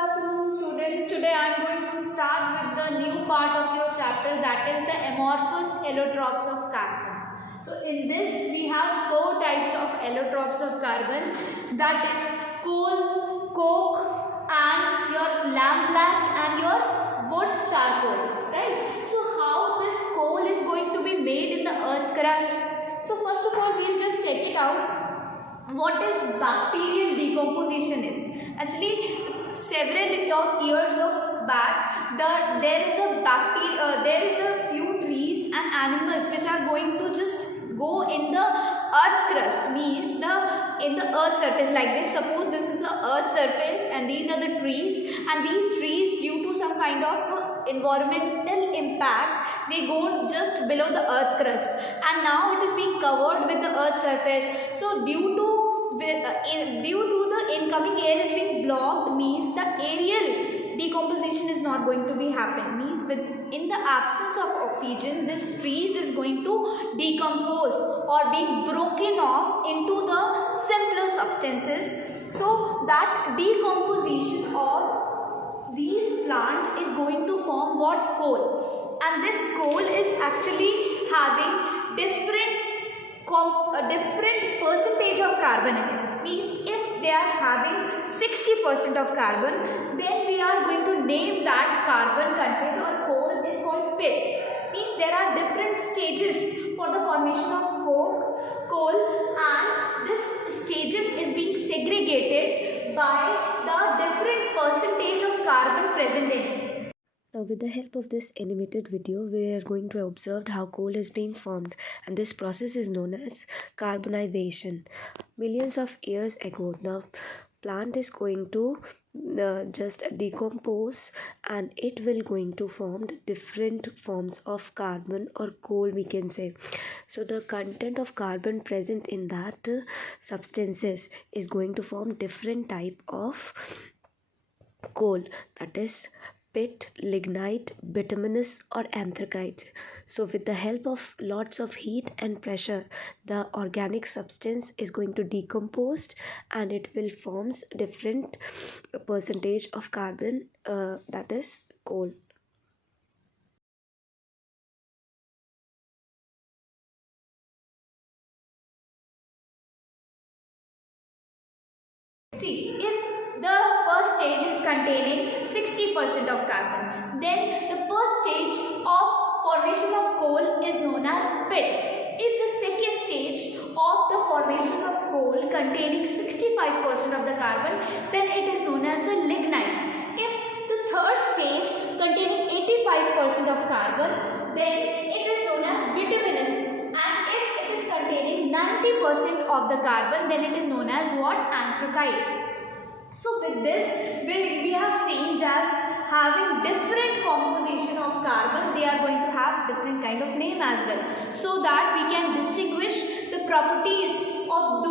afternoon, students. Today I am going to start with the new part of your chapter, that is the amorphous allotropes of carbon. So in this we have four types of allotropes of carbon, that is coal, coke, and your lamp black and your wood charcoal, right? So how this coal is going to be made in the earth crust? So first of all we'll just check it out. What is bacterial decomposition is? Actually, several of years of back, there is a few trees and animals which are going to just go in the earth crust, means in the earth surface like this. Suppose this is the earth surface and these are the trees, and these trees, due to some kind of environmental impact, they go just below the earth crust, and now it is being covered with the earth surface. So due to the incoming air is being blocked, means the aerial decomposition is not going to be happen, means in the absence of oxygen, this trees is going to decompose or being broken off into the simpler substances. So that decomposition of these plants is going to form what? Coal. And this coal is actually having different percentage of carbon in it. Means if they are having 60% of carbon, then we are going to name that carbon content or coal is called pit. Means there are different stages for the formation of coal, and this stages is being segregated by the different percentage of carbon present in it. Now, with the help of this animated video, we are going to observe how coal is being formed, and this process is known as carbonization. Millions of years ago, the plant is going to just decompose, and it will going to form different forms of carbon or coal, we can say. So the content of carbon present in that substances is going to form different type of coal, that is pit, lignite, bituminous or anthracite. So with the help of lots of heat and pressure, the organic substance is going to decompose and it will forms different percentage of carbon, that is coal. See, if the first stage is containing 60% of carbon, then the first stage of formation of coal is known as pit. If the second stage of the formation of coal containing 65% of the carbon, then it is known as the lignite. If the third stage containing 85% of carbon, then it is known as bituminous. And if it is containing 90% of the carbon, then it is known as what? Anthracite. So with this, we have seen just having different composition of carbon, they are going to have different kind of name as well, so that we can distinguish the properties of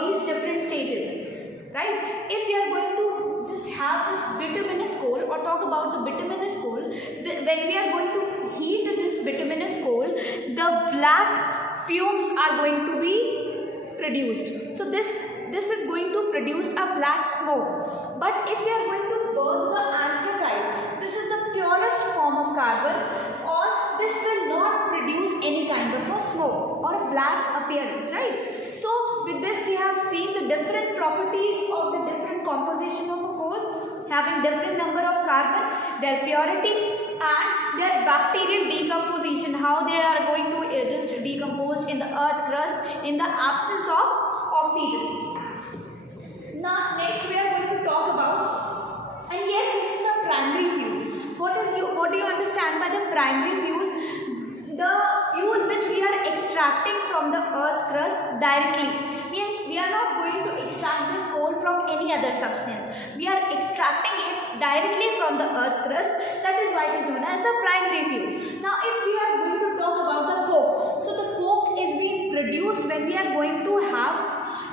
these different stages, right? If we are going to just have this bituminous coal or talk about the bituminous coal, when we are going to heat this bituminous coal, the black fumes are going to be produced. So this is going to produce a black smoke. But if we are going to burn the anthracite, this is the purest form of carbon, or this will not produce any kind of a smoke or black appearance, right? So with this we have seen the different properties of the different composition of a coal, having different number of carbon, their purity and their bacterial decomposition, how they are going to just decompose in the earth crust in the absence of oxygen. Now next we are going to talk about, and yes, this is a primary fuel. What do you understand by the primary fuel? The fuel which we are extracting from the earth crust directly, means we are not going to extract this coal from any other substance. We are extracting it directly from the earth crust. That is why it is known as a primary fuel. Now if we are going to talk about the coke, so the coke is being produced when we are going to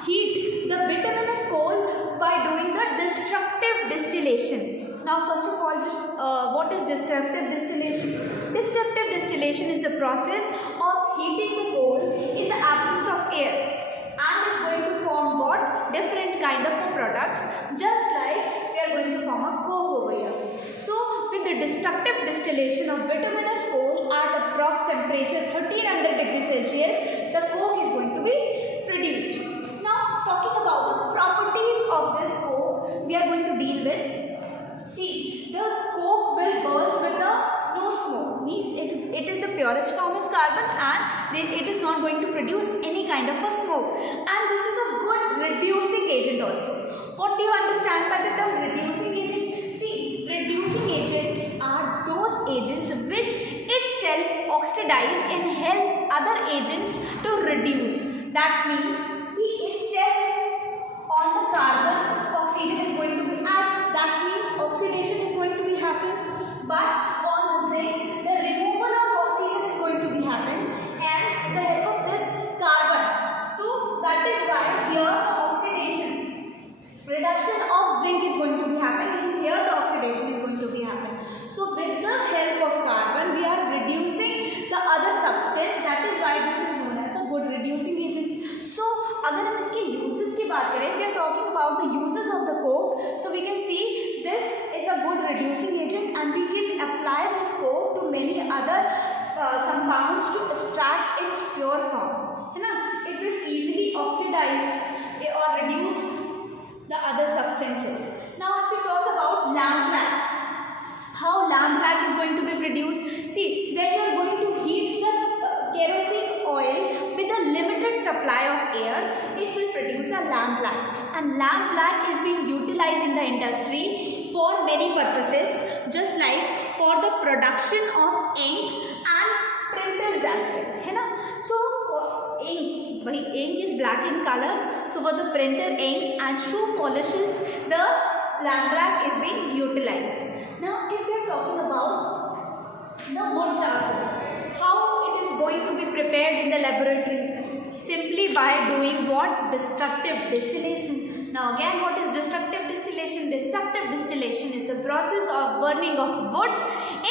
heat the bituminous coal by doing the destructive distillation. Now first of all, just what is destructive distillation? Destructive distillation is the process of heating the coal in the absence of air, and is going to form what? Different kind of products, just like we are going to form a coke the destructive distillation of bituminous coal at approx temperature 1300 degrees Celsius, the coke is going to be produced. Now talking about the properties of this coke, we are going to deal with. See, the coke will burn with no smoke, means it is the purest form of carbon and it is not going to produce any kind of a smoke, and this is a good reducing agent also. What do you understand by the term reducing agent? See, reducing agents are those agents which itself oxidized and help other agents to reduce. That means the itself on the carbon oxygen is going to be added. That means oxidation is going to be happen. But on the zinc, the removal of oxygen is going to be happen and the help of this carbon. So that is why here the oxidation, reduction of zinc is going to be happening. Here the oxidation is going to be happening. So with the help of carbon, we are reducing the other substance. That is why this is known as the good reducing agent. So अगर हम इसके uses की बात करें, we are talking about the uses of the coke. So we can see this is a good reducing agent and we can apply this coke to many other compounds to extract its pure form. है ना? It will easily oxidize or reduce the other substances. Now if we talk about lamp black, how lamp black is going to be produced? See, when you are going to heat the kerosene oil with a limited supply of air, it will produce a lamp black. And lamp black is being utilized in the industry for many purposes, just like for the production of ink and printers as well. है ना? So ink is black in color. So for the printer inks and shoe polishes, the lamp black is being utilized. Now if we are talking about the wood charcoal, how it is going to be prepared in the laboratory? Simply by doing what? Destructive distillation. Now again, what is destructive distillation? Destructive distillation is the process of burning of wood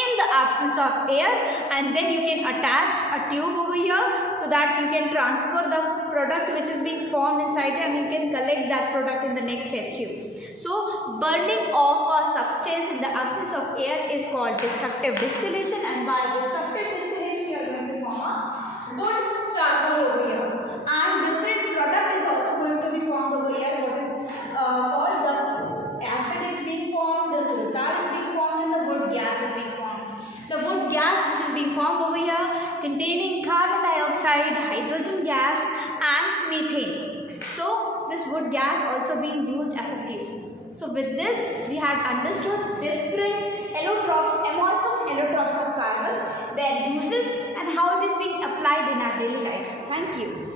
in the absence of air, and then you can attach a tube over here so that you can transfer the product which is being formed inside and you can collect that product in the next test tube. So burning of a substance in the absence of air is called destructive distillation, and by destructive distillation you are going to form a wood charcoal over here, and different product is also going to be formed over here. What is called the acid is being formed, the coal tar is being formed, and the wood gas is being formed. The wood gas which is being formed over here containing carbon dioxide, hydrogen gas and methane. So this wood gas also being used as a fuel. So with this we had understood different allotropes, amorphous allotropes of carbon, their uses and how it is being applied in our daily life. Thank you.